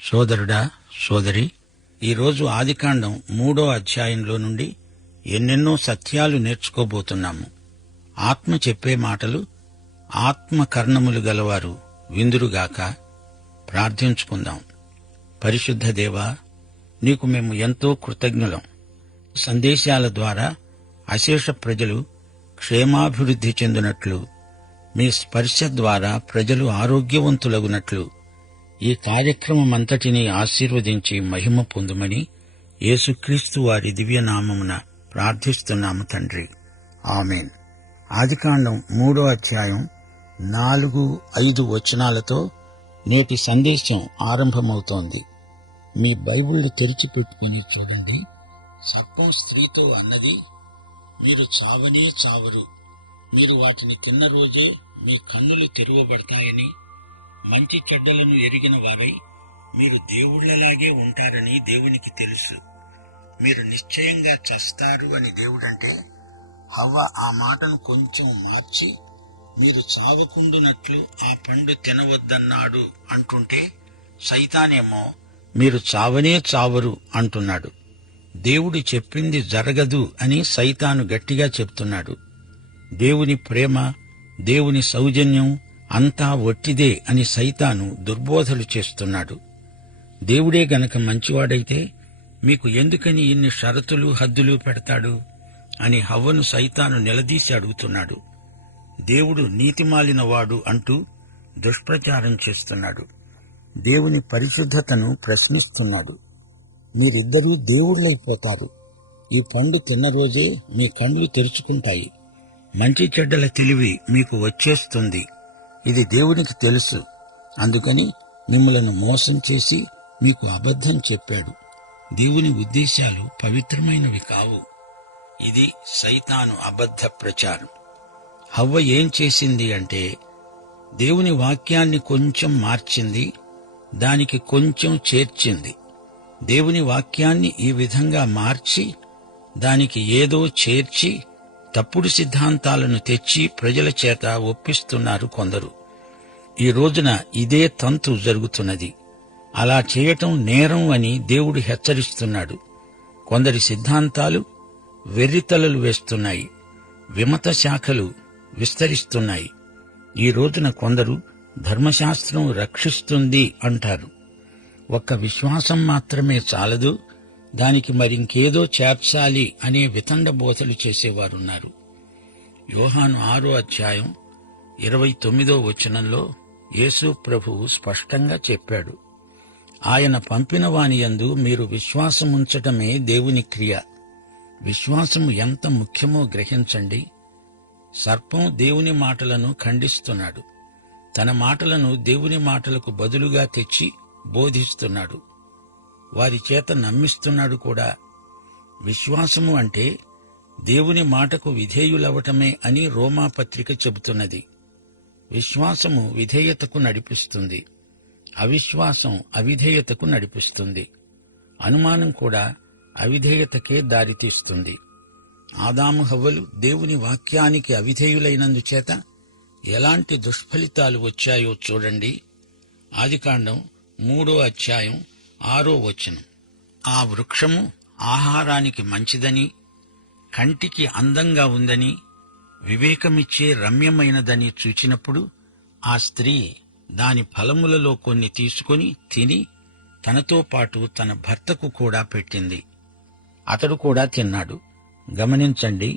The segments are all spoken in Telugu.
సోదరుడా, సోదరి, ఈరోజు ఆదికాండం 3వ అధ్యాయంలో నుండి ఎన్నెన్నో సత్యాలు నేర్చుకోబోతున్నాము. ఆత్మ చెప్పే మాటలు ఆత్మ కర్ణములు గలవారు విందురుగాక. ప్రార్థించుకుందాం. పరిశుద్ధ దేవా, నీకు మేము ఎంతో కృతజ్ఞులం. సందేశాల ద్వారా అశేష ప్రజలు క్షేమాభివృద్ధి చెందినట్లు, మీ స్పర్శ ద్వారా ప్రజలు ఆరోగ్యవంతులగునట్లు ఈ కార్యక్రమమంతటినీ ఆశీర్వదించి మహిమ పొందుమని యేసుక్రీస్తు వారి దివ్యనామమున ప్రార్థిస్తున్నాము తండ్రి. ఆమేన్. ఆదికాండం 3వ అధ్యాయం 4-5 వచనాలతో నేటి సందేశం ఆరంభమవుతోంది. మీ బైబిళ్లు తెరిచిపెట్టుకుని చూడండి. సర్పం స్త్రీతో అన్నది, మీరు చావనే చావరు, మీరు వాటిని తిన్న రోజే మీ కన్నులు తెరువబడతాయని, మంచి చెడ్డలను ఎరిగిన వారై మీరు దేవుళ్లలాగే ఉంటారని దేవునికి తెలుసు. మీరు నిశ్చయంగా చస్తారు అని దేవుడంటే, హవ్వ ఆ మాటను కొంచెం మార్చి మీరు చావకుండునట్లు ఆ పండు తినవద్దన్నాడు అంటుంటే, సైతానేమో మీరు చావనే చావరు అంటున్నాడు. దేవుడు చెప్పింది జరగదు అని సైతాను గట్టిగా చెప్తున్నాడు. దేవుని ప్రేమ, దేవుని సౌజన్యం అంతా ఒట్టిదే అని సైతాను దుర్బోధలు చేస్తున్నాడు. దేవుడే గనక మంచివాడైతే మీకు ఎందుకని ఇన్ని షరతులు హద్దులు పెడతాడు అని హవ్వను సైతాను నిలదీసి అడుగుతున్నాడు. దేవుడు నీతిమాలినవాడు అంటూ దుష్ప్రచారం చేస్తున్నాడు. దేవుని పరిశుద్ధతను ప్రశ్నిస్తున్నాడు. మీరిద్దరూ దేవుళ్లైపోతారు. ఈ పండు తిన్న రోజే మీ కళ్ళు తెరుచుకుంటాయి. మంచి చెడ్డల తెలివి మీకు వచ్చేస్తుంది. ఇది దేవునికి తెలుసు. అందుకని మిమ్మలను మోసం చేసి మీకు అబద్ధం చెప్పాడు. దేవుని ఉద్దేశాలు పవిత్రమైనవి కావు. ఇది సైతాను అబద్ధ ప్రచారం. హవ్వ ఏం చేసింది అంటే, దేవుని వాక్యాన్ని కొంచెం మార్చింది, దానికి కొంచెం చేర్చింది. దేవుని వాక్యాన్ని ఈ విధంగా మార్చి దానికి ఏదో చేర్చి తప్పుడు సిద్ధాంతాలను తెచ్చి ప్రజల చేత ఒప్పిస్తున్నారు కొందరు. ఈ రోజున ఇదే తంతు జరుగుతున్నది. అలా చేయటం నేరం అని దేవుడు హెచ్చరిస్తున్నాడు. కొందరి సిద్ధాంతాలు వెర్రితలలు వేస్తున్నాయి. విమత శాఖలు విస్తరిస్తున్నాయి. ఈ రోజున కొందరు ధర్మశాస్త్రం రక్షిస్తుంది అంటారు. ఒక్క విశ్వాసం మాత్రమే చాలదు, దానికి మరింకేదో చేర్చాలి అనే వితండ బోధలు చేసేవారున్నారు. యోహాను 6వ అధ్యాయం 29వ వచనంలో యేసు ప్రభువు స్పష్టంగా చెప్పాడు, ఆయన పంపిన వానియందు మీరు విశ్వాసముంచటమే దేవుని క్రియ. విశ్వాసము ఎంత ముఖ్యమో గ్రహించండి. సర్పం దేవుని మాటలను ఖండిస్తున్నాడు. తన మాటలను దేవుని మాటలకు బదులుగా తెచ్చి బోధిస్తున్నాడు. వారి చేత నమ్మిస్తున్నాడు కూడా. విశ్వాసము అంటే దేవుని మాటకు విధేయులవటమే అని రోమాపత్రిక చెబుతున్నది. విశ్వాసము విధేయతకు నడిపిస్తుంది, అవిశ్వాసం అవిధేయతకు నడిపిస్తుంది. అనుమానం కూడా అవిధేయతకే దారితీస్తుంది. ఆదాము హవ్వలు దేవుని వాక్యానికి అవిధేయులైనందుచేత ఎలాంటి దుష్ఫలితాలు వచ్చాయో చూడండి. ఆదికాండం 3వ అధ్యాయం 6వ వచనం. ఆ వృక్షము ఆహారానికి మంచిదని, కంటికి అందంగా ఉందని, వివేకమిచ్చే రమ్యమైనదని చూచినప్పుడు ఆ స్త్రీ దాని ఫలములలో కొన్ని తీసుకొని తిని తనతో పాటు తన భర్తకు కూడా పెట్టింది. అతడు కూడా తిన్నాడు. గమనించండి,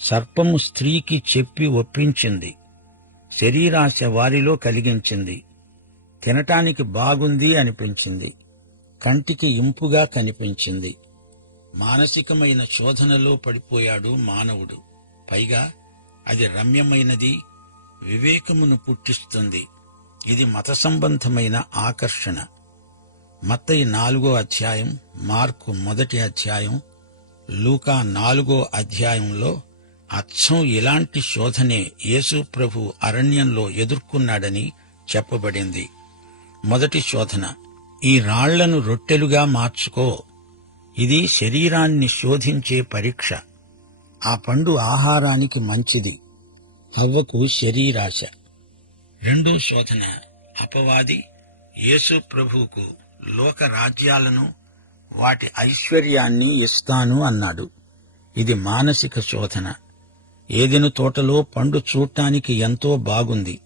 సర్పము స్త్రీకి చెప్పి ఒప్పించింది. శరీరాశ వారిలో కలిగించింది. తినటానికి బాగుంది అనిపించింది. కంటికి ఇంపుగా కనిపించింది. మానసికమైన శోధనలో పడిపోయాడు మానవుడు. పైగా అది రమ్యమైనది, వివేకమును పుట్టిస్తుంది. ఇది మత సంబంధమైన ఆకర్షణ. మత్తయి 4వ అధ్యాయం, మార్కు 1వ అధ్యాయం, లూకా 4వ అధ్యాయంలో అచ్చం ఇలాంటి శోధనే యేసు ప్రభు అరణ్యంలో ఎదుర్కొన్నాడని చెప్పబడింది. మొదటి శోధన, ఈ రాళ్లను రొట్టెలుగా మార్చుకో. ఇది శరీరాన్ని శోధించే పరీక్ష. ఆ పండు ఆహారానికి మంచిది. హవ్వకు శరీరాశ. రెండో శోధన, అపవాది యేసు ప్రభువుకు లోక రాజ్యాలను, వాటి ఐశ్వర్యాన్ని ఇస్తాను అన్నాడు. ఇది మానసిక శోధన. ఏదెను తోటలో పండు చూడటానికి ఎంతో బాగుంది.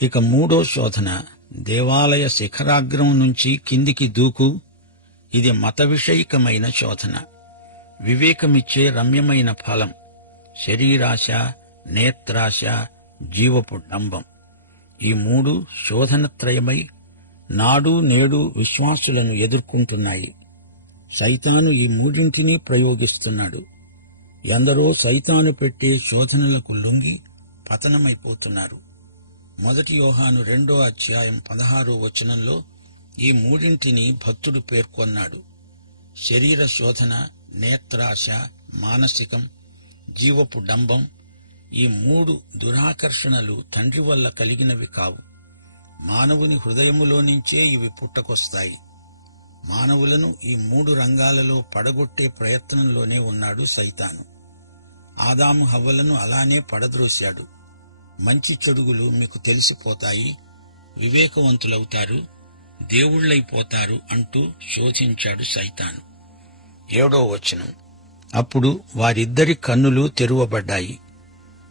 ఇక మూడో శోధన, దేవాలయ శిఖరాగ్రం నుంచి కిందికి దూకు. ఇది మత విషయికమైన శోధన. వివేకమిచ్చే రమ్యమైన ఫలం, శరీరాశ, నేత్రాశ, జీవపు డంబం. ఈ మూడు శోధనత్రయమై నాడు నేడు విశ్వాసులను ఎదుర్కొంటున్నాయి. సైతాను ఈ మూడింటినీ ప్రయోగిస్తున్నాడు. ఎందరో సైతాను పెట్టే శోధనలకు లొంగి పతనమైపోతున్నారు. 1 యోహాను 2:16 ఈ మూడింటిని భక్తుడు పేర్కొన్నాడు. శరీర శోధన, నేత్రాశ, మానసికం, జీవపు డంబం. ఈ మూడు దురాకర్షణలు తండ్రి వల్ల కలిగినవి కావు. మానవుని హృదయములో నుంచే ఇవి పుట్టకొస్తాయి. మానవులను ఈ మూడు రంగాలలో పడగొట్టే ప్రయత్నంలోనే ఉన్నాడు సైతాను. ఆదాము హవ్వలను అలానే పడద్రోశాడు. మంచి చెడుగులు మీకు తెలిసిపోతాయి, వివేకవంతులవుతారు, దేవుళ్లైపోతారు అంటూ శోధించాడు సైతాను. 7వ వచనం, అప్పుడు వారిద్దరి కన్నులు తెరువబడ్డాయి.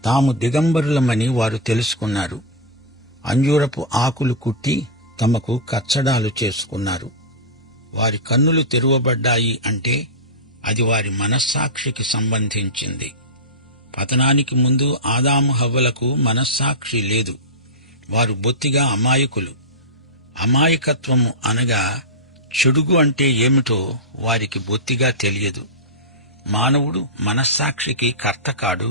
తాము దిగంబరులమని వారు తెలుసుకున్నారు. అంజూరపు ఆకులు కుట్టి తమకు కచ్చడాలు చేసుకున్నారు. వారి కన్నులు తెరువబడ్డాయి అంటే అది వారి మనస్సాక్షికి సంబంధించింది. పతనానికి ముందు ఆదాము హవ్వలకు మనస్సాక్షి లేదు. వారు బొత్తిగా అమాయకులు. అమాయకత్వము అనగా చెడుగు అంటే ఏమిటో వారికి బొత్తిగా తెలియదు. మానవుడు మనస్సాక్షికి కర్త కాడు.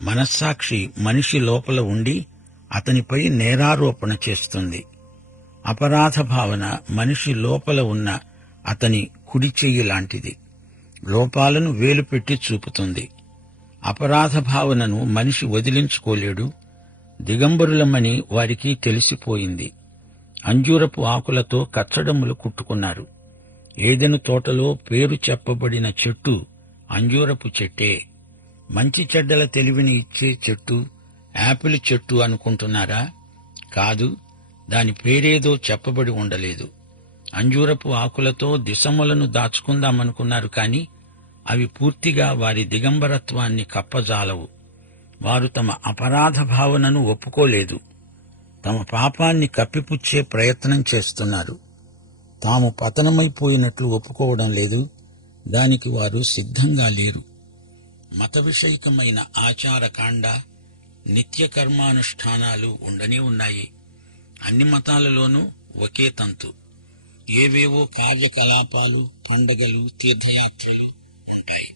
మనస్సాక్షి మనిషి లోపల ఉండి అతనిపై నేరారోపణ చేస్తుంది. అపరాధ భావన మనిషి లోపల ఉన్న అతని కుడి చెయ్యి లాంటిది. లోపాలను వేలుపెట్టి చూపుతుంది. అపరాధ భావనను మనిషి వదిలించుకోలేడు. దిగంబరులమని వారికి తెలిసిపోయింది. అంజూరపు ఆకులతో కచ్చడములు కుట్టుకున్నారు. ఏదెను తోటలో పేరు చెప్పబడిన చెట్టు అంజూరపు చెట్టే. మంచి చెడ్డల తెలివిని ఇచ్చే చెట్టు యాపిల్ చెట్టు అనుకుంటున్నారా? కాదు, దాని పేరేదో చెప్పబడి ఉండలేదు. అంజూరపు ఆకులతో దిశములను దాచుకుందామనుకున్నారు కాని అవి పూర్తిగా వారి దిగంబరత్వాన్ని కప్పజాలవు. వారు తమ అపరాధ భావనను ఒప్పుకోలేదు. తమ పాపాన్ని కప్పిపుచ్చే ప్రయత్నం చేస్తున్నారు. తాము పతనమైపోయినట్లు ఒప్పుకోవడం లేదు. దానికి వారు సిద్ధంగా లేరు. మత విషయికమైన ఆచారకాండ, నిత్య కర్మానుష్ఠానాలు ఉండనే ఉన్నాయి. అన్ని మతాలలోనూ ఒకే తంతు. ఏవేవో కార్యకలాపాలు, పండగలు, తీర్థయాత్రలు ఉంటాయి.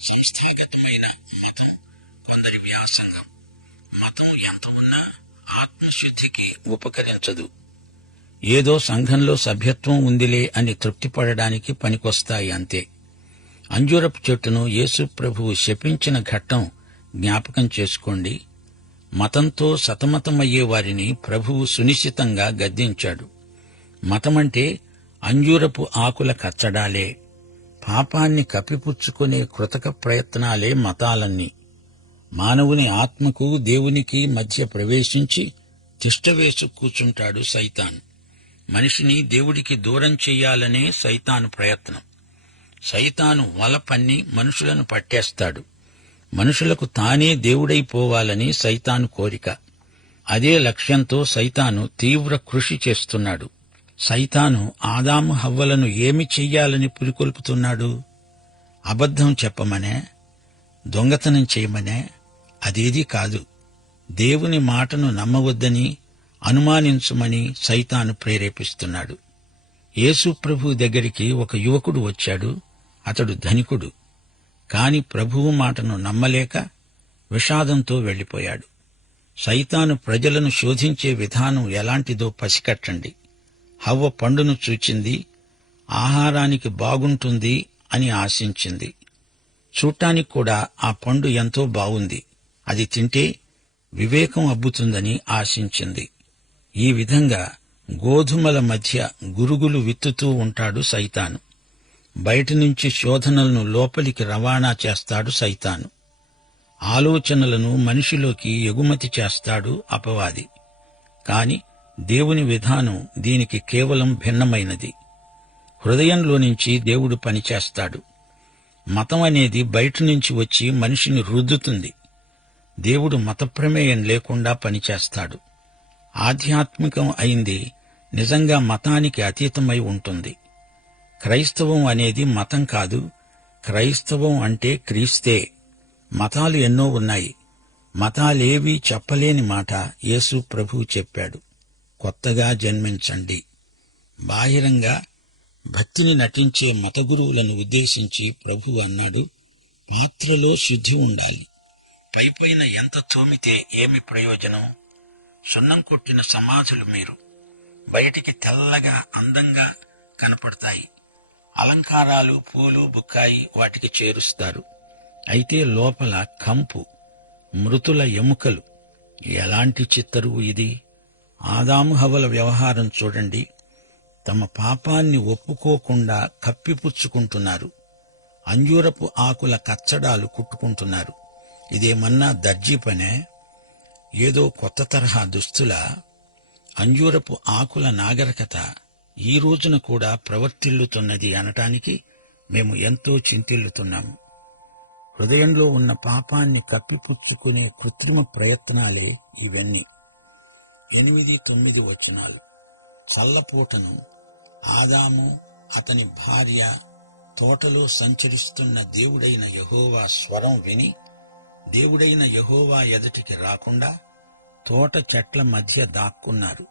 సంస్థాగతమైన మతం కొందరి వ్యాసంగం. మతం ఎంత ఉన్నా ఆత్మశుద్ధికి ఉపకరించదు. ఏదో సంఘంలో సభ్యత్వం ఉందిలే అని తృప్తిపడడానికి పనికొస్తాయి అంతే. అంజూరపు చెట్టును యేసు ప్రభువు శపించిన ఘట్టం జ్ఞాపకం చేసుకోండి. మతంతో సతమతమయ్యే వారిని ప్రభువు సునిశ్చితంగా గద్దించాడు. మతమంటే అంజూరపు ఆకుల కచ్చడాలే. పాపాన్ని కప్పిపుచ్చుకునే కృతక ప్రయత్నాలే మతాలన్నీ. మానవుని ఆత్మకు దేవునికి మధ్య ప్రవేశించి తిష్టవేసు కూర్చుంటాడు సైతాను. మనిషిని దేవుడికి దూరం చెయ్యాలనే సైతాను ప్రయత్నం. సైతాను వల పన్ని మనుషులను పట్టేస్తాడు. మనుషులకు తానే దేవుడైపోవాలని సైతాను కోరిక. అదే లక్ష్యంతో సైతాను తీవ్ర కృషి చేస్తున్నాడు. సైతాను ఆదాము హవ్వలను ఏమి చెయ్యాలని పురికొల్పుతున్నాడు? అబద్ధం చెప్పమనే, దొంగతనం చేయమనే? అదేదీ కాదు. దేవుని మాటను నమ్మవద్దని, అనుమానించుమని సైతాను ప్రేరేపిస్తున్నాడు. యేసు ప్రభు దగ్గరికి ఒక యువకుడు వచ్చాడు. అతడు ధనికుడు. కాని ప్రభువు మాటను నమ్మలేక విషాదంతో వెళ్లిపోయాడు. సైతాను ప్రజలను శోధించే విధానం ఎలాంటిదో పసికట్టండి. హవ్వ పండును చూచింది. ఆహారానికి బాగుంటుంది అని ఆశించింది. చూడటానికి కూడా ఆ పండు ఎంతో బాగుంది. అది తింటే వివేకం అబ్బుతుందని ఆశించింది. ఈ విధంగా గోధుమల మధ్య గురుగులు విత్తుతూ ఉంటాడు సైతాను. బయటి నుంచి శోధనలను లోపలికి రవాణా చేస్తాడు సైతాను. ఆలోచనలను మనిషిలోకి ఎగుమతి చేస్తాడు అపవాది. కాని దేవుని విధానం దీనికి కేవలం భిన్నమైనది. హృదయంలో నుంచి దేవుడు పనిచేస్తాడు. మతం అనేది బయట నుంచి వచ్చి మనిషిని రుద్దుతుంది. దేవుడు మత ప్రమేయం లేకుండా పనిచేస్తాడు. ఆధ్యాత్మికం అయింది నిజంగా మతానికి అతీతమై ఉంటుంది. క్రైస్తవం అనేది మతం కాదు. క్రైస్తవం అంటే క్రీస్తే. మతాలు ఎన్నో ఉన్నాయి. మతాలేవీ చెప్పలేని మాట యేసు ప్రభువు చెప్పాడు. కొత్తగా జన్మించండి. బాహిరంగా భక్తిని నటించే మత గురువులను ఉద్దేశించి ప్రభువు అన్నాడు, పాత్రలో శుద్ధి ఉండాలి. పైపైన ఎంత తోమితే ఏమి ప్రయోజనం? సున్నం కొట్టిన సమాధులు మీరు. బయటికి తెల్లగా అందంగా కనపడతాయి. అలంకారాలు, పూలు, బుక్కాయి వాటికి చేరుస్తారు. అయితే లోపల కంపు, మృతుల ఎముకలు. ఎలాంటి చిత్తరువు ఇది! ఆదాము హవ్వల వ్యవహారం చూడండి. తమ పాపాన్ని ఒప్పుకోకుండా కప్పిపుచ్చుకుంటున్నారు. అంజూరపు ఆకుల కచ్చడాలు కుట్టుకుంటున్నారు. ఇదేమన్నా దర్జీ పనే? ఏదో కొత్త తరహా దుస్తులా? అంజూరపు ఆకుల నాగరికత ఈ రోజున కూడా ప్రవర్తిల్లుతున్నది అనటానికి మేము ఎంతో చింతిల్లుతున్నాము. హృదయంలో ఉన్న పాపాన్ని కప్పిపుచ్చుకునే కృత్రిమ ప్రయత్నాలే ఇవన్నీ. 8-9 వచనాలు. చల్లపూటను ఆదాము, అతని భార్య తోటలో సంచరిస్తున్న దేవుడైన యెహోవా స్వరం విని దేవుడైన యెహోవా ఎదుటికి రాకుండా తోట చెట్ల మధ్య దాక్కున్నారు.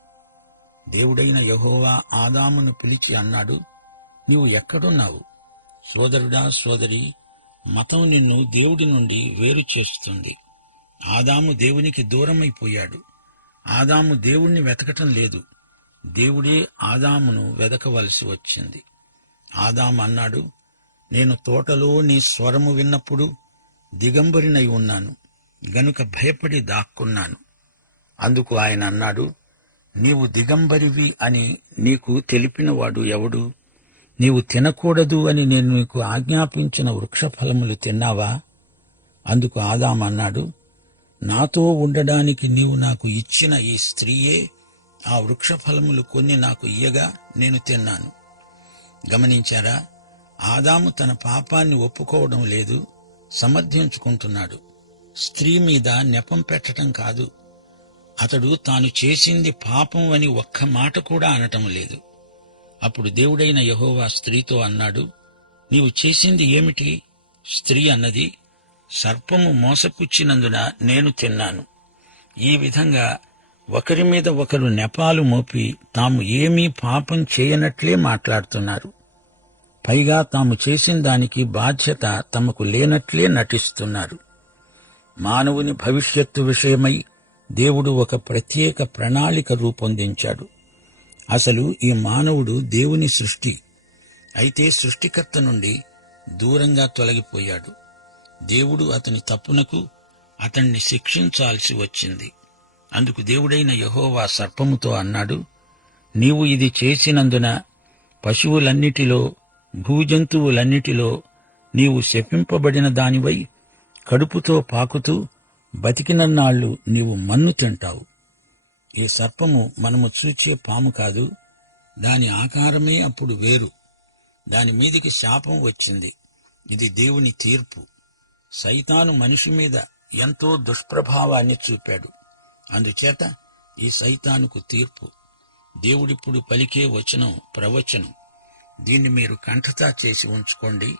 దేవుడైన యెహోవా ఆదామును పిలిచి అన్నాడు, నీవు ఎక్కడున్నావు? సోదరుడా, సోదరి, మతం నిన్ను దేవుడి నుండి వేరు చేస్తుంది. ఆదాము దేవునికి దూరమైపోయాడు. ఆదాము దేవుణ్ణి వెతకటం లేదు. దేవుడే ఆదామును వెదకవలసి వచ్చింది. ఆదాము అన్నాడు, నేను తోటలో నీ స్వరము విన్నప్పుడు దిగంబరినై ఉన్నాను గనుక భయపడి దాక్కున్నాను. అందుకు ఆయన అన్నాడు, నీవు దిగంబరివి అని నీకు తెలిపినవాడు ఎవడు? నీవు తినకూడదు అని నేను నీకు ఆజ్ఞాపించిన వృక్షఫలములు తిన్నావా? అందుకు ఆదాము అన్నాడు, నాతో ఉండడానికి నీవు నాకు ఇచ్చిన ఈ స్త్రీయే ఆ వృక్షఫలములు కొన్ని నాకు ఇయ్యగా నేను తిన్నాను. గమనించారా? ఆదాము తన పాపాన్ని ఒప్పుకోవడం లేదు, సమర్థించుకుంటున్నాడు. స్త్రీ మీద నెపం పెట్టడం కాదు. అతడు తాను చేసింది పాపం అని ఒక్క మాట కూడా అనటం లేదు. అప్పుడు దేవుడైన యెహోవా స్త్రీతో అన్నాడు, నీవు చేసింది ఏమిటి? స్త్రీ అన్నది, సర్పము మోసపుచ్చినందున నేను తిన్నాను. ఈ విధంగా ఒకరి మీద ఒకరు నెపాలు మోపి తాము ఏమీ పాపం చేయనట్లే మాట్లాడుతున్నారు. పైగా తాము చేసిన దానికి బాధ్యత తమకు లేనట్లే నటిస్తున్నారు. మానవుని భవిష్యత్తు విషయమై దేవుడు ఒక ప్రత్యేక ప్రణాళిక రూపొందించాడు. అసలు ఈ మానవుడు దేవుని సృష్టి. అయితే సృష్టికర్త నుండి దూరంగా తొలగిపోయాడు. దేవుడు అతని తప్పునకు అతణ్ణి శిక్షించాల్సి వచ్చింది. అందుకు దేవుడైన యెహోవా సర్పముతో అన్నాడు, నీవు ఇది చేసినందున పశువులన్నిటిలో, భూజంతువులన్నిటిలో నీవు శపింపబడిన దానివై కడుపుతో పాకుతూ బతికినన్నాళ్లు నీవు మన్ను తింటావు. ఈ సర్పము మనము చూచే పాము కాదు. దాని ఆకారమే అప్పుడు వేరు. దాని మీదికి శాపం వచ్చింది. ఇది దేవుని తీర్పు. సైతాను మనిషి మీద ఎంతో దుష్ప్రభావాన్ని చూపాడు. అందుచేత ఈ సైతానుకు తీర్పు. దేవుడిప్పుడు పలికే వచనం ప్రవచనం. దీన్ని మీరు కంఠతా చేసి ఉంచుకోండి.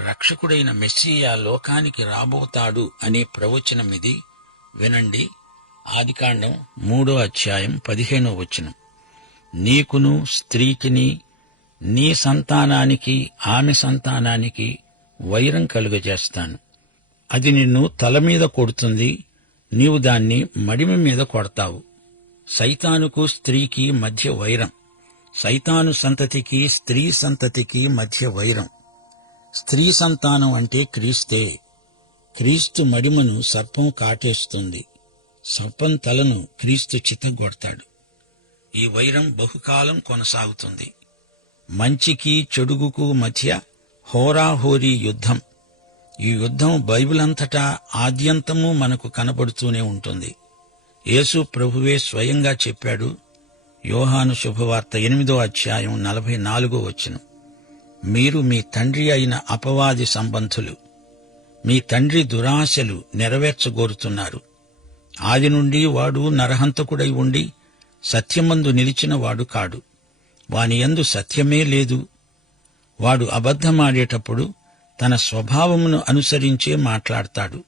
రక్షకుడైన మెస్సీయా లోకానికి రాబోతాడు అనే ప్రవచనమిది. వినండి. ఆదికాండం 3:15 వచనం. నీకును స్త్రీకిని, నీ సంతానానికి ఆమె సంతానానికి వైరం కలుగజేస్తాను. అది నిన్ను తల మీద కొడుతుంది, నీవు దాన్ని మడిమ మీద కొడతావు. సైతానుకు స్త్రీకి మధ్య వైరం. సైతాను సంతతికి స్త్రీ సంతతికి మధ్య వైరం. స్త్రీ సంతానం అంటే క్రీస్తే. క్రీస్తు మడిమను సర్పం కాటేస్తుంది. సర్పం తలను క్రీస్తు చితగొడతాడు. ఈ వైరం బహుకాలం కొనసాగుతుంది. మంచికి చెడుగుకు మధ్య హోరాహోరీ యుద్ధం. ఈ యుద్ధం బైబిల్ అంతటా ఆద్యంతము మనకు కనబడుతూనే ఉంటుంది. యేసు ప్రభువే స్వయంగా చెప్పాడు. యోహాను శుభవార్త 8:44 వచనం. మీరు మీ తండ్రి అయిన అపవాది సంబంధులు. మీ తండ్రి దురాశలు నెరవేర్చగోరుతున్నారు. ఆది నుండి వాడు నరహంతకుడై ఉండి సత్యమందు నిలిచినవాడు కాడు. వానియందు సత్యమే లేదు. వాడు అబద్ధమాడేటప్పుడు తన స్వభావమును అనుసరించే మాట్లాడతాడు.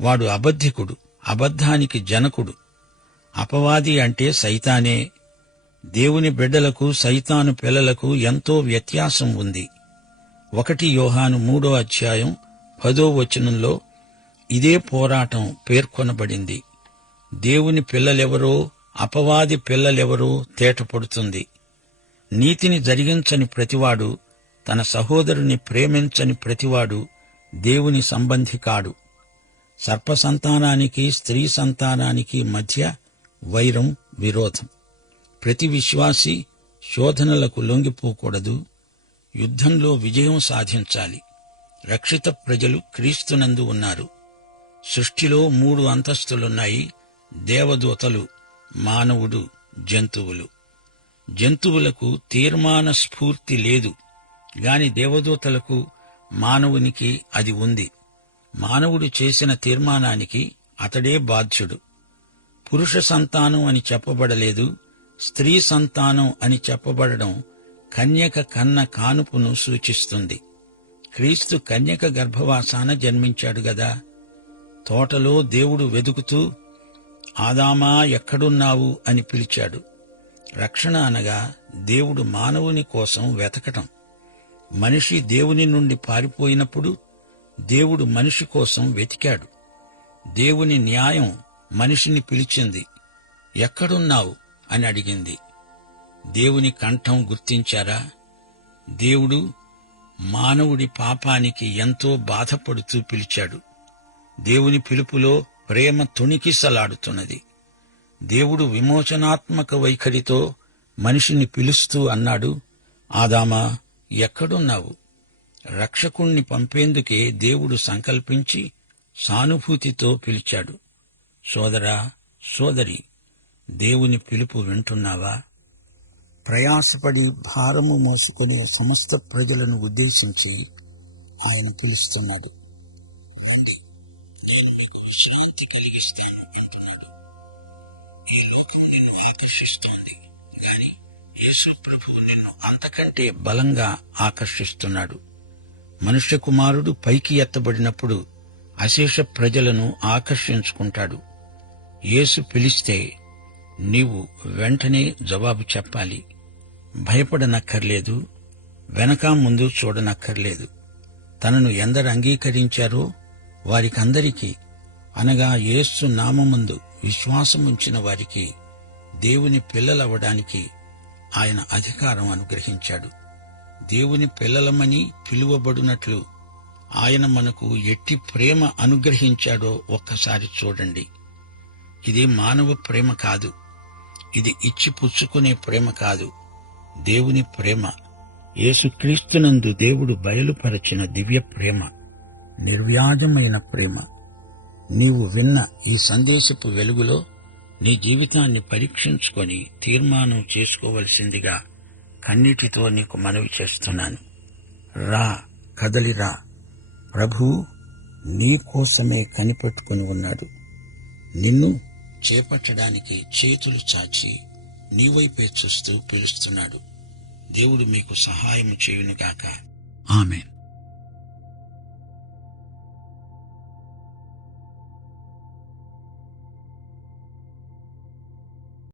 వాడు అబద్ధికుడు, అబద్ధానికి జనకుడు. అపవాది అంటే సైతానే. దేవుని బిడ్డలకు సైతాను పిల్లలకు ఎంతో వ్యత్యాసం ఉంది. 1 యోహాను 3:10 ఇదే పోరాటం పేర్కొనబడింది. దేవుని పిల్లలెవరో అపవాది పిల్లలెవరో తేటపడుతుంది. నీతిని జరిగించని ప్రతివాడు, తన సహోదరుని ప్రేమించని ప్రతివాడు దేవుని సంబంధి కాడు. సర్పసంతానానికి స్త్రీ సంతానానికి మధ్య వైరం, విరోధం. ప్రతి విశ్వాసి శోధనలకు లొంగిపోకూడదు. యుద్ధంలో విజయం సాధించాలి. రక్షిత ప్రజలు క్రీస్తునందు ఉన్నారు. సృష్టిలో 3 అంతస్తులున్నాయి: దేవదూతలు, మానవుడు, జంతువులు. జంతువులకు తీర్మాన స్ఫూర్తి లేదు గాని దేవదూతలకు, మానవునికి అది ఉంది. మానవుడు చేసిన తీర్మానానికి అతడే బాధ్యుడు. పురుష సంతానం అని చెప్పబడలేదు, స్త్రీ సంతానం అని చెప్పబడడం కన్యక కన్న కానుపును సూచిస్తుంది. క్రీస్తు కన్యక గర్భవాసాన జన్మించాడు గదా. తోటలో దేవుడు వెదుకుతూ ఆదామా ఎక్కడున్నావు అని పిలిచాడు. రక్షణ అనగా దేవుడు మానవుని కోసం వెతకటం. మనిషి దేవుని నుండి పారిపోయినప్పుడు దేవుడు మనిషి కోసం వెతికాడు. దేవుని న్యాయం మనిషిని పిలిచింది. ఎక్కడున్నావు అని అడిగింది. దేవుని కంఠం గుర్తించారా? దేవుడు మానవుడి పాపానికి ఎంతో బాధపడుతూ పిలిచాడు. దేవుని పిలుపులో ప్రేమ తొణికిసలాడుతున్నది. దేవుడు విమోచనాత్మక వైఖరితో మనిషిని పిలుస్తూ అన్నాడు, ఆదామా ఎక్కడున్నావు? రక్షకుణ్ణి పంపేందుకే దేవుడు సంకల్పించి సానుభూతితో పిలిచాడు. సోదరా, సోదరి, దేవుని పిలుపు వింటున్నావా? ప్రయాసపడి భారము మోసుకునే సమస్త ప్రజలను ఉద్దేశించి ఆయన పిలుస్తున్నాడు. నేను మీకు శాంతి కలిగిస్తాను అంటున్నాడు. ఈ లోకం నిన్ను ఆకర్షిస్తోంది గాని యేసు ప్రభువు నిన్ను అంతకంటే బలంగా ఆకర్షిస్తున్నాడు. మనుష్య కుమారుడు పైకి ఎత్తబడినప్పుడు అశేష ప్రజలను ఆకర్షించుకుంటాడు. యేసు పిలిస్తే నీవు వెంటనే జవాబు చెప్పాలి. భయపడనక్కర్లేదు, వెనక ముందు చూడనక్కర్లేదు. తనను ఎందరు అంగీకరించారో వారికందరికీ, అనగా యేసు నామమందు విశ్వాసముంచిన వారికి దేవుని పిల్లలవ్వడానికి ఆయన అధికారం అనుగ్రహించాడు. దేవుని పిల్లలమని పిలువబడినట్లు ఆయన మనకు ఎట్టి ప్రేమ అనుగ్రహించాడో ఒక్కసారి చూడండి. ఇది మానవ ప్రేమ కాదు. ఇది ఇచ్చి పుచ్చుకునే ప్రేమ కాదు. దేవుని ప్రేమ, యేసుక్రీస్తునందు దేవుడు బయలుపరచిన దివ్య ప్రేమ, నిర్వ్యాజమైన ప్రేమ. నీవు విన్న ఈ సందేశపు వెలుగులో నీ జీవితాన్ని పరీక్షించుకొని తీర్మానం చేసుకోవలసిందిగా కన్నీటితో నీకు మనవి చేస్తున్నాను. రా, కదలిరా. ప్రభువు నీ కోసమే కనిపెట్టుకుని ఉన్నాడు. నిన్ను చేపట్టడానికి చేతులు చాచి నీవైపే చూస్తూ పిలుస్తున్నాడు. దేవుడు మీకు సహాయం చేయునుగాక. ఆమేన్.